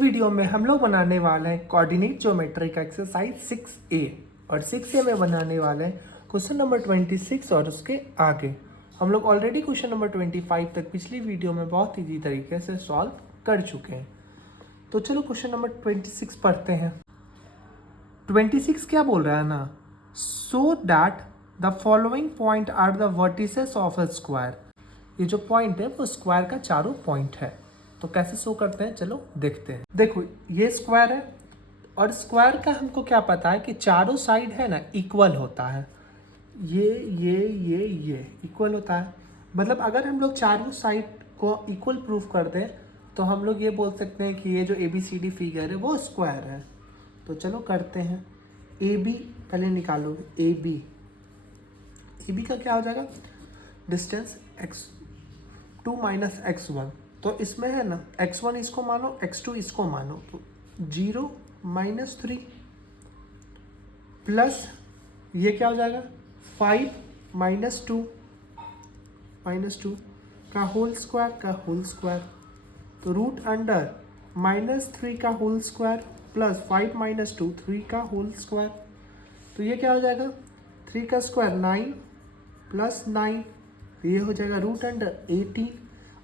Video में हम लोग बनाने वाले हैं कोऑर्डिनेट ज्योमेट्री का एक्सरसाइज 6A और 6A में बनाने वाले हैं क्वेश्चन नंबर 26 और उसके आगे। हम लोग ऑलरेडी क्वेश्चन नंबर 25 तक पिछली वीडियो में बहुत ईजी तरीके से सॉल्व कर चुके हैं। तो चलो क्वेश्चन नंबर 26 पढ़ते हैं। 26 क्या बोल रहा है ना, so that the following point are the vertices of a square. ये जो पॉइंट है वो स्क्वायर का चारों पॉइंट है। तो कैसे शो करते हैं, चलो देखते हैं। देखो ये स्क्वायर है और स्क्वायर का हमको क्या पता है कि चारों साइड है ना इक्वल होता है। ये इक्वल होता है। मतलब अगर हम लोग चारों साइड को इक्वल प्रूफ कर दें तो हम लोग ये बोल सकते हैं कि ये जो ABCD फिगर है वो स्क्वायर है। तो चलो करते हैं। AB पहले निकालो। AB का क्या हो जाएगा, डिस्टेंस x2 माइनस x1। तो इसमें है ना x1 इसको मानो, x2 इसको मानो। तो 0 माइनस 3 प्लस ये क्या हो जाएगा 5 माइनस 2 का होल स्क्वायर। तो रूट अंडर -3 का होल स्क्वायर प्लस 5 माइनस 2 3 का होल स्क्वायर। तो ये क्या हो जाएगा 3 का स्क्वायर 9 प्लस 9, ये हो जाएगा रूट अंडर 18।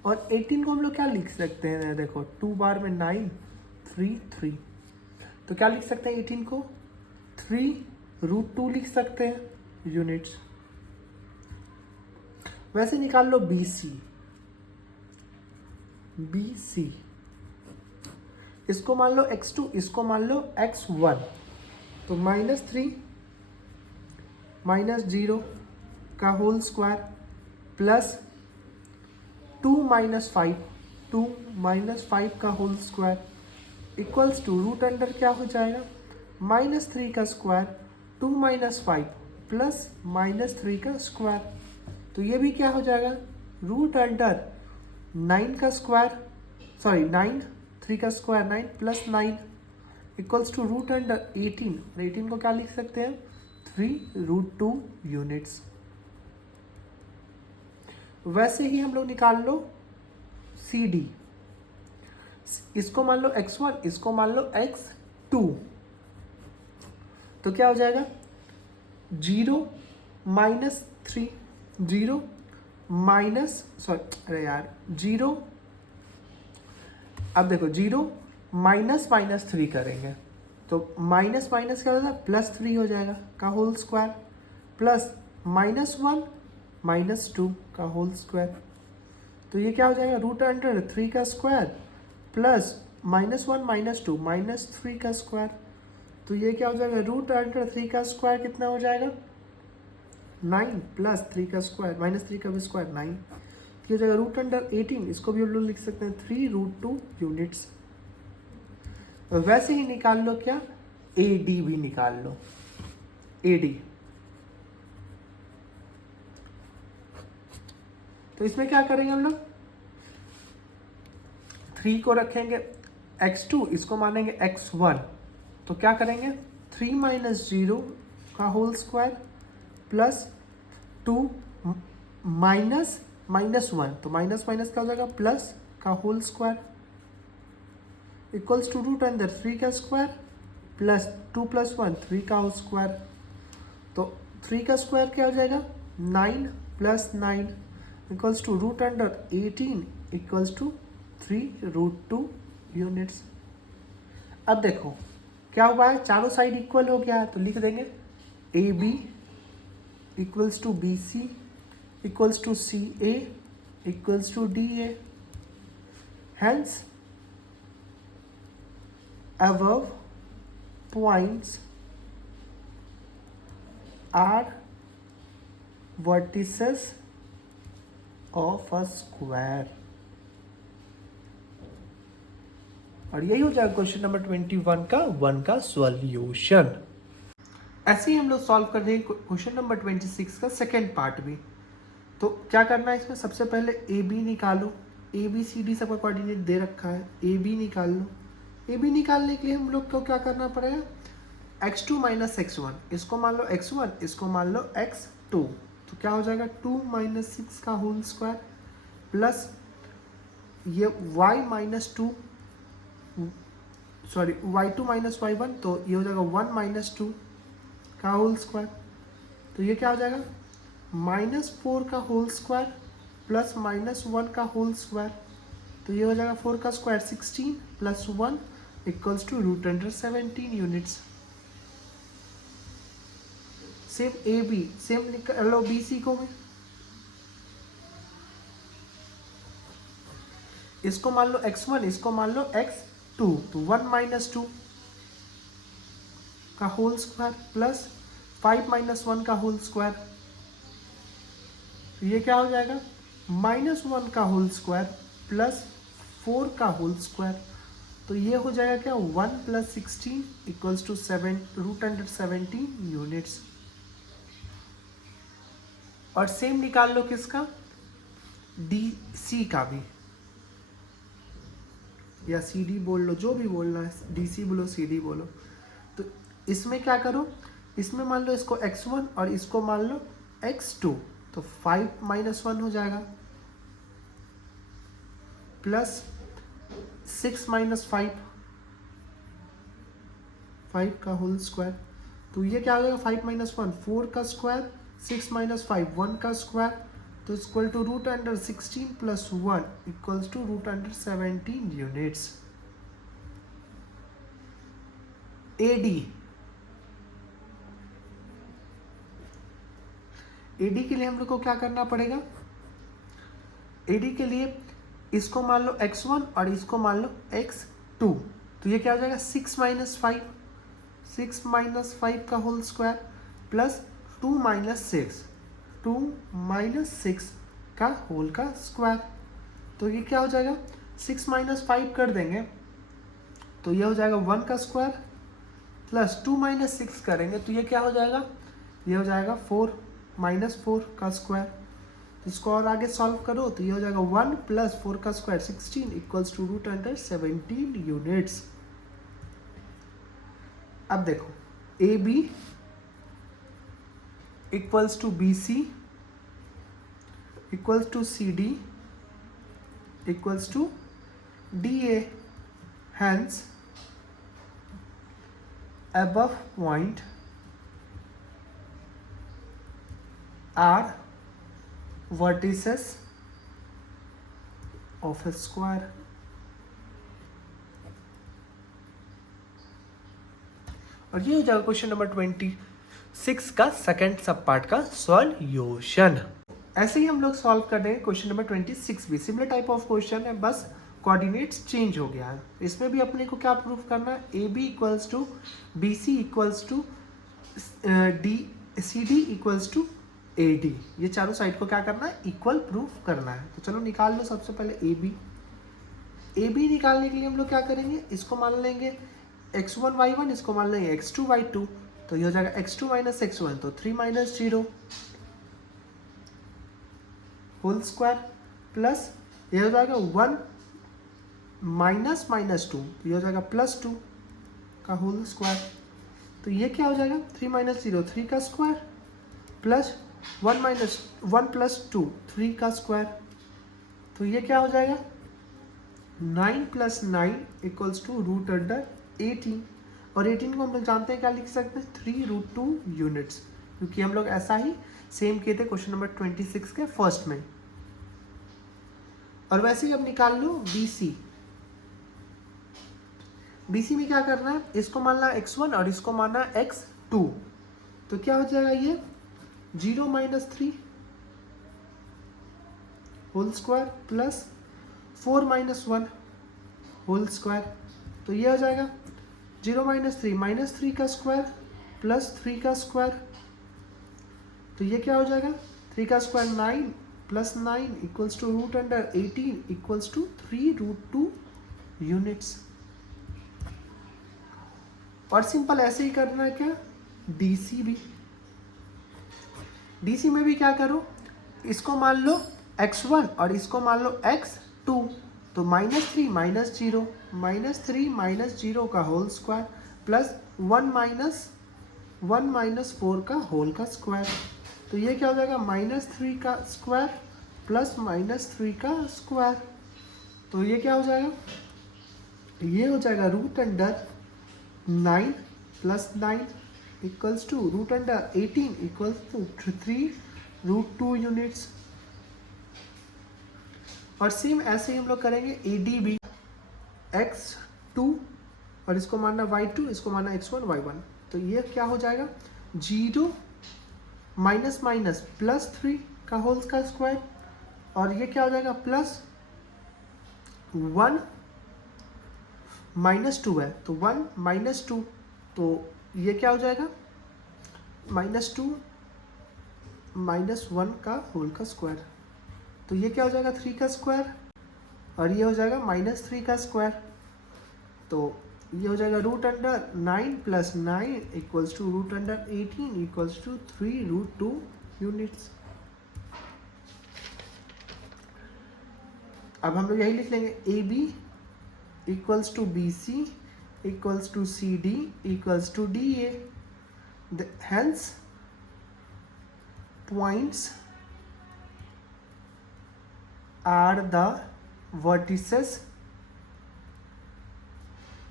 और 18 को हम लोग क्या लिख सकते हैं, देखो 2 बार में 9 3। तो क्या लिख सकते हैं 18 को 3√2 लिख सकते हैं यूनिट्स। वैसे निकाल लो BC। इसको मान लो x2, इसको मान लो x1। तो -3 माइनस 0 का होल स्क्वायर प्लस 2 माइनस 5 का whole square equals to root under क्या हो जाएगा -3 का स्क्वायर 2 माइनस 5 प्लस -3 का स्क्वायर। तो ये भी क्या हो जाएगा रूट अंडर 9 का स्क्वायर, 3 का square 9 plus 9 equals to root under 18 को क्या लिख सकते हैं 3√2 यूनिट्स। वैसे ही हम लोग निकाल लो CD। इसको मान लो x1, इसको मान लो x2। तो क्या हो जाएगा 0 माइनस 3 0 माइनस अरे यार 0। अब देखो 0 माइनस 3 करेंगे तो माइनस क्या हो जाएगा +3 हो जाएगा का होल स्क्वायर प्लस -1 -2 का होल स्क्वायर। तो ये क्या हो जाएगा रूट अंडर 3 का स्क्वायर प्लस -1 -2 -3 का स्क्वायर। तो ये क्या हो जाएगा रूट अंडर 3 का स्क्वायर कितना हो जाएगा 9 प्लस 3 का स्क्वायर -3 का भी स्क्वायर 9। तो हो जाएगा रूट अंडर 18। इसको भी हम लोग लिख सकते हैं 3√2 यूनिट्स। वैसे ही निकाल लो क्या AD भी निकाल लो। AD तो इसमें क्या करेंगे हम लोग 3 को रखेंगे x2, इसको मानेंगे x1। तो क्या करेंगे 3 माइनस 0 का होल स्क्वायर प्लस 2 माइनस -1। तो माइनस क्या हो जाएगा प्लस का whole square equals to root अंदर 3 का स्क्वायर प्लस 2 प्लस 1 3 का होल स्क्वायर। तो 3 का स्क्वायर क्या हो जाएगा 9 plus 9 equals to root under 18 equals to 3√2 units. अब देखो क्या हुआ है, चारों साइड इक्वल हो गया है। तो लिख देंगे AB equals to BC equals to CA equals to DA। Hence above points are vertices of a square। और यही हो जाएगा क्वेश्चन नंबर 21 का 1 का सॉल्यूशन। ऐसे ही हम लोग सॉल्व कर देंगे क्वेश्चन नंबर 26 का सेकेंड पार्ट भी। तो क्या करना है इसमें, सबसे पहले AB निकालो। ABCD सबका कोऑर्डिनेट दे रखा है, AB निकाल लो। AB निकालने के लिए हम लोग को क्या करना पड़ेगा x2 माइनस x1। इसको मान लो x1, इसको मान लो x2। तो क्या हो जाएगा 2 माइनस 6 का होल स्क्वायर प्लस ये y minus 2 sorry y2 minus y1, तो ये हो जाएगा 1 माइनस 2 का होल स्क्वायर। तो ये क्या हो जाएगा -4 का होल स्क्वायर प्लस -1 का होल स्क्वायर। तो ये हो जाएगा 4 का square 16 plus 1 equals to √17 units. Same A B same निकाल लो बी सी को भी। इसको मान लो x1, इसको मान लो x2, तो 1 माइनस 2 का होल स्क्वायर प्लस 5 माइनस 1 का होल स्क्वायर। तो ये क्या हो जाएगा -1 का होल स्क्वायर प्लस 4 का होल स्क्वायर। तो ये हो जाएगा क्या 1 प्लस 16 इक्वल्स टू √17 यूनिट्स। और सेम निकाल लो किसका डी सी का भी, या सी डी बोल लो, जो भी बोलना है, डी सी बोलो सी डी बोलो। तो इसमें क्या करो, इसमें मान लो इसको x1 और इसको मान लो x2, तो 5 माइनस 1 हो जाएगा प्लस 6 माइनस 5 का होल स्क्वायर। तो ये क्या हो जाएगा 5 माइनस 1 4 का स्क्वायर, 6 माइनस 5 1 का स्क्वायर। तो equal to √16 plus 1 equals to √17 units. AD के लिए हम लोग को क्या करना पड़ेगा, एडी के लिए इसको मान लो x1 और इसको मान लो x2। तो ये क्या हो जाएगा 6 माइनस 5 का होल स्क्वायर प्लस 2 माइनस 6 का होल का स्क्वायर। तो ये क्या हो जाएगा 6 माइनस 5 कर देंगे तो ये हो जाएगा 1 का स्क्वायर प्लस 2 माइनस 6 करेंगे तो ये क्या हो जाएगा, ये हो जाएगा 4 माइनस 4 का स्क्वायर। तो इसको और आगे सॉल्व करो तो ये हो जाएगा 1 प्लस 4 का स्क्वायर 16 इक्वल्स टू √17 यूनिट्स। अब देखो A B equals to B C equals to C D equals to D A. Hence above point are vertices of a square। और ये हो जाएगा क्वेश्चन नंबर 26 का सेकंड सब पार्ट का सॉल्यूशन। ऐसे ही हम लोग सॉल्व कर रहे हैं क्वेश्चन नंबर 26 भी सिमिलर टाइप ऑफ क्वेश्चन है, बस कोऑर्डिनेट्स चेंज हो गया है। इसमें भी अपने को क्या प्रूव करना है, A B equals to B C equals to D C D equals to A D. ये चारों साइड को क्या करना है, इक्वल प्रूफ करना है। तो चलो निकाल लो सबसे पहले ए बी। ए बी निकालने के लिए हम लोग क्या करेंगे, इसको मान लेंगे x1 y1, इसको मान लेंगे x2 y2। तो ये हो जाएगा x2 माइनस x1, तो 3 माइनस 0 होल स्क्वायर प्लस ये हो जाएगा 1 माइनस -2, तो ये हो जाएगा +2 का होल स्क्वायर। तो ये क्या हो जाएगा 3 माइनस 0 3 का स्क्वायर प्लस 1 प्लस 2 3 का स्क्वायर। तो ये क्या हो जाएगा 9 प्लस 9 इक्वल्स टू √18। और 18 को हम लोग जानते हैं क्या लिख सकते हैं 3√2 यूनिट्स, क्योंकि हम लोग ऐसा ही सेम किए थे क्वेश्चन नंबर 26 के फर्स्ट में। और वैसे ही अब निकाल लो BC। BC में क्या करना है, इसको मानना x1 और इसको मानना x2। तो क्या हो जाएगा ये 0 minus 3 whole square plus 4 minus 1 whole square. तो ये हो जाएगा 0 माइनस 3 का स्क्वायर प्लस 3 का स्क्वायर। तो ये क्या हो जाएगा 3 का square 9 plus 9 equals to √18 equals to 3√2 units. और सिंपल ऐसे ही करना है क्या DC भी। DC में भी क्या करो, इसको मान लो x1 और इसको मान लो x2। तो -3 माइनस 0 का होल स्क्वायर प्लस 1 माइनस 4 का होल का स्क्वायर। तो ये क्या हो जाएगा -3 का स्क्वायर प्लस -3 का स्क्वायर। तो ये क्या हो जाएगा ये हो जाएगा root under 9 plus 9 equals to root under 18 equals to 3√2 units. और सेम ऐसे ही हम लोग करेंगे ADB x2 और इसको मानना y2, इसको मानना x1 y1। तो ये क्या हो जाएगा 0 माइनस माइनस प्लस 3 का होल का स्क्वायर, और ये क्या हो जाएगा प्लस 1 माइनस 2 है तो 1 माइनस 2, तो ये क्या हो जाएगा -2 -1 का होल का स्क्वायर। तो ये क्या हो जाएगा 3 का स्क्वायर और ये हो जाएगा -3 का स्क्वायर। तो ये हो जाएगा root under 9 plus 9 equals to root under 18 equals to 3√2 units. अब हम लोग यही लिख लेंगे AB equals to BC equals to CD equals to DA। Hence points are the vertices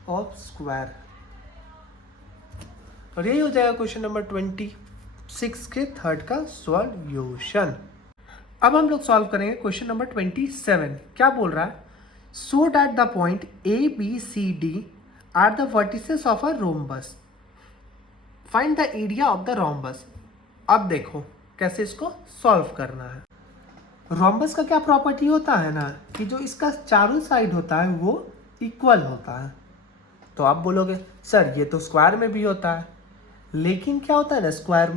of square। और यही हो जाएगा क्वेश्चन नंबर 26 के थर्ड का सॉल्यूशन। अब हम लोग सॉल्व करेंगे क्वेश्चन नंबर 27। क्या बोल रहा है, so that the point ABCD are the vertices of a rhombus, find the area of the rhombus. अब देखो कैसे इसको सॉल्व करना है। रोम्बस का क्या प्रॉपर्टी होता है ना कि जो इसका चारों साइड होता है वो इक्वल होता है। तो आप बोलोगे सर ये तो स्क्वायर में भी होता है, लेकिन क्या होता है ना स्क्वायर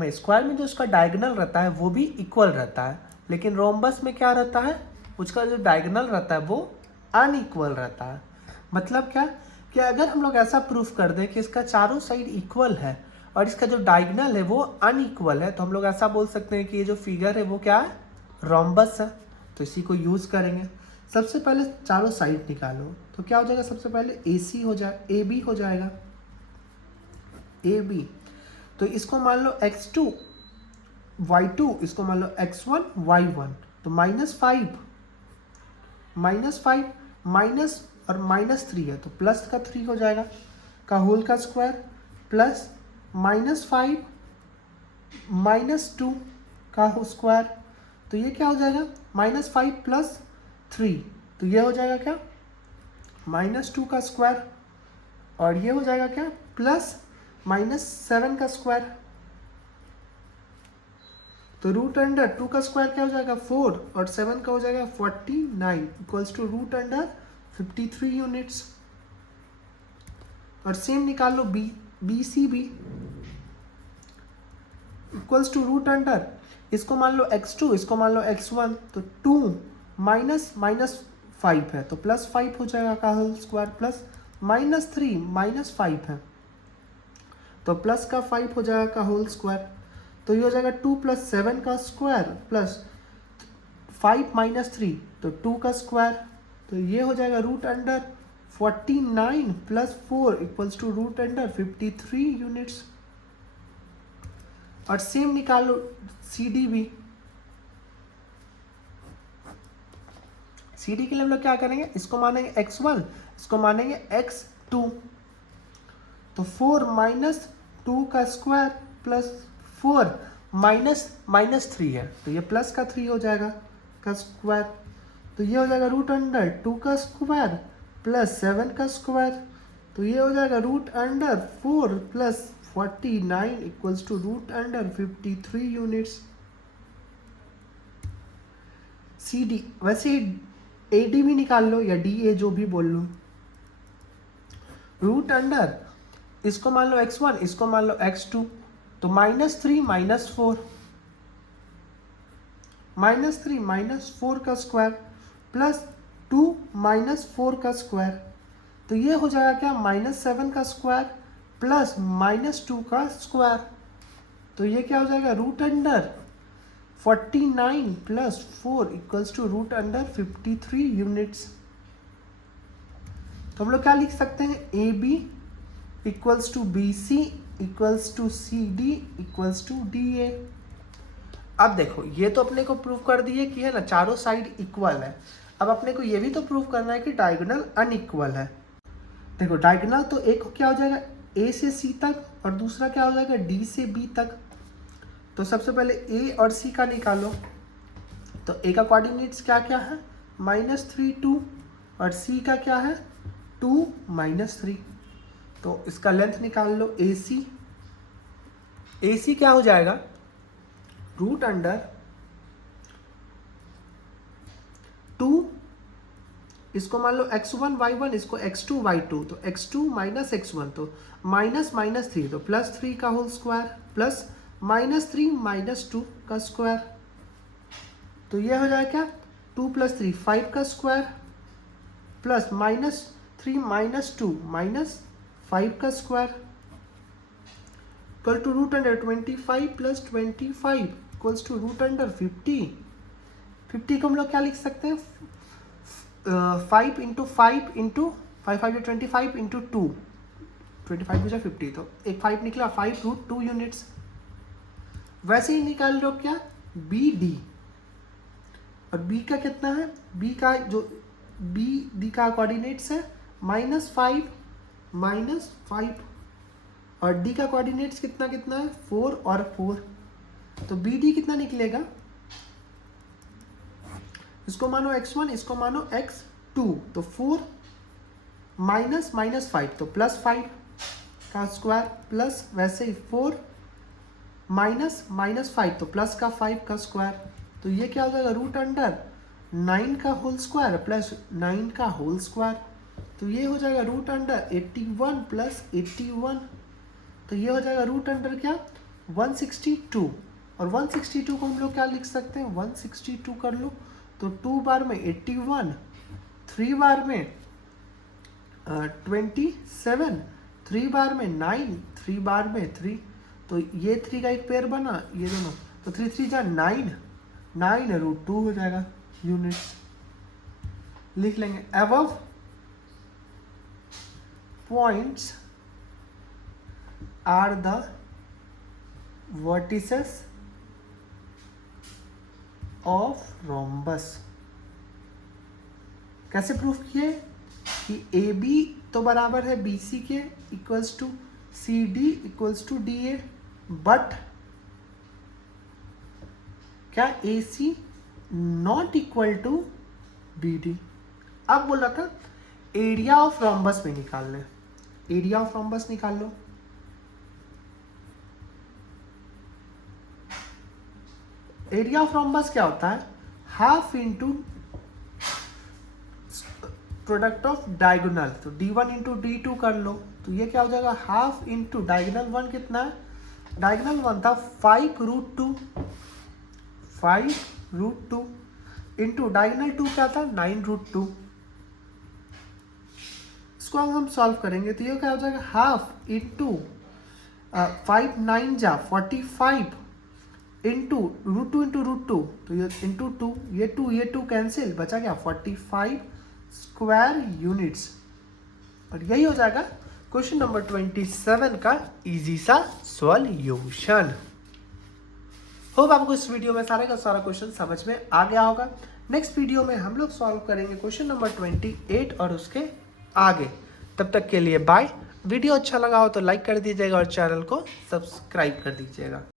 में जो उसका डायगोनल रहता है वो भी इक्वल रहता है, लेकिन रोम्बस में क्या रहता है उसका जो डायगोनल रहता है वो अनइक्वल रहता है। मतलब क्या कि अगर हम लोग ऐसा प्रूफ कर दें कि इसका चारों साइड इक्वल है और इसका जो डायगोनल है वो अनइक्वल है, तो हम लोग ऐसा बोल सकते हैं कि ये जो फिगर है वो क्या है रोम्बस है। तो इसी को यूज करेंगे। सबसे पहले चारों साइड निकालो, तो क्या हो जाएगा सबसे पहले AC हो जाए AB हो जाएगा AB। तो इसको मान लो x2 y2, इसको मान लो x1 y1। तो -5 माइनस और -3 है तो प्लस का 3 हो जाएगा का होल का स्क्वायर, प्लस -5 -2 का स्क्वायर। तो ये क्या हो जाएगा -5 प्लस 3, तो ये हो जाएगा क्या -2 का स्क्वायर, और ये हो जाएगा क्या प्लस -7 का स्क्वायर। तो रूट अंडर 2 का स्क्वायर क्या हो जाएगा 4 और 7 का हो जाएगा 49 equals to root under 53 units. और सेम निकाल लो BCB equals to root under, इसको मान लो x2 इसको मान लो x1। तो 2 -5 है तो +5 हो जाएगा का होल स्क्वायर, प्लस -3 -5 है तो प्लस का 5 हो जाएगा का होल स्क्वायर। तो ये हो जाएगा 2 + 7 का स्क्वायर प्लस 5 - 3 तो 2 का स्क्वायर। तो ये हो जाएगा root under 49 + 4 equals to root under 53 units. और सेम निकाल लो CDB। CD के लिए हम लोग क्या करेंगे, इसको मानेंगे x1 इसको मानेंगे x2। तो 4 - 2 का स्क्वायर प्लस 4 -3 है तो ये प्लस का 3 हो जाएगा का स्क्वायर। तो ये हो जाएगा रूट अंडर 2 का स्क्वायर प्लस 7 का स्क्वायर। तो ये हो जाएगा root under 4 + 49 equals to root under 53 units. CD वैसे AD भी निकाल लो या DA जो भी बोल लो। रूट अंडर इसको मान लो x1 इसको मान लो x2। तो -3 - 4 -3 - 4 का स्क्वायर प्लस 2 - 4 का स्क्वायर। तो ये हो जाएगा क्या -7 का स्क्वायर प्लस -2 का स्क्वायर। तो ये क्या हो जाएगा root under 49 + 4 equals to root under 53 units. तो हम लोग क्या लिख सकते हैं AB equals to BC equals to CD equals to DA। अब देखो ये तो अपने को प्रूव कर दिए कि है ना चारों साइड इक्वल है। अब अपने को ये भी तो प्रूव करना है कि डायगोनल अनइक्वल है। देखो डायगोनल तो एक क्या हो जाएगा ए से सी तक और दूसरा क्या हो जाएगा डी से बी तक। तो सबसे पहले ए और सी का निकालो। तो ए का कोऑर्डिनेट्स क्या क्या है -3 2 और सी का क्या है 2 -3। तो इसका लेंथ निकाल लो ए सी। ए सी क्या हो जाएगा रूट अंडर 2, इसको मान लो x1 y1, इसको x2 y2, तो x2 माइनस x1 तो -3 तो +3 का होल स्क्वायर प्लस -3 -2 का स्क्वायर। तो ये हो जाएगा क्या 2 + 3 5 का स्क्वायर प्लस -3 -2 -5 का square equal to root under 25 + 25 equals to root under 50। 50 को हम लोग क्या लिख सकते हैं 5 × 5 × 5 5 25 × 2 25 बचा 50 तो एक 5 निकला 5 √2 यूनिट्स। वैसे ही निकाल लो क्या बी डी और बी का कितना है बी का जो बी डी का कोऑर्डिनेट्स है -5 -5 और डी का कोऑर्डिनेट्स कितना कितना है 4 और 4। तो बी डी कितना निकलेगा इसको मानो x1 इसको मानो x2 तो 4 -5 तो +5 का स्क्वायर प्लस वैसे ही 4 -5 तो प्लस का 5 का स्क्वायर। तो ये क्या हो जाएगा रूट अंडर 9 का होल स्क्वायर प्लस 9 का होल स्क्वायर। तो ये हो जाएगा रूट अंडर 81 + 81। तो ये हो जाएगा रूट अंडर क्या 162 और 162 को हम लोग क्या लिख सकते हैं 162 कर लो तो 2 बार में 81, 3 बार में 27, 3 बार में 9, 3 बार में 3। तो ये 3 का एक पेयर बना ये दोनों तो 3 3 जा 9 √2 हो जाएगा यूनिट्स। लिख लेंगे above points are the vertices of rhombus. कैसे प्रूफ किए कि ए बी तो बराबर है बी सी के equals to C D equals to D A but क्या A C not equal to B D. अब बोल रहा था एरिया ऑफ रोम्बस में निकाल लें। एरिया ऑफ रोम्बस निकाल लो। एरिया ऑफ रोम्बस क्या होता है half into product of diagonal. तो d1 × d2 कर लो तो ये क्या हो जाएगा हाफ इंटू डायगोनल 1 कितना है डायगोनल 1 था 5 √2 इंटू डायगोनल 2 क्या था 9 √2। इसको हम सॉल्व करेंगे तो ये क्या हो जाएगा हाफ इंटू 5 9 जा 45 इंटू √2 × √2 तो ये इंटू 2 ये 2 कैंसिल बचा क्या 45 स्क्वायर यूनिट्स। और यही हो जाएगा क्वेश्चन नंबर 27 का इजी सा सॉल्यूशन। होप आपको इस वीडियो में सारे का सारा क्वेश्चन समझ में आ गया होगा। नेक्स्ट वीडियो में हम लोग सॉल्व करेंगे क्वेश्चन नंबर 28 और उसके आगे। तब तक के लिए बाय। वीडियो अच्छा लगा हो तो लाइक कर दीजिएगा और चैनल को सब्सक्राइब कर दीजिएगा।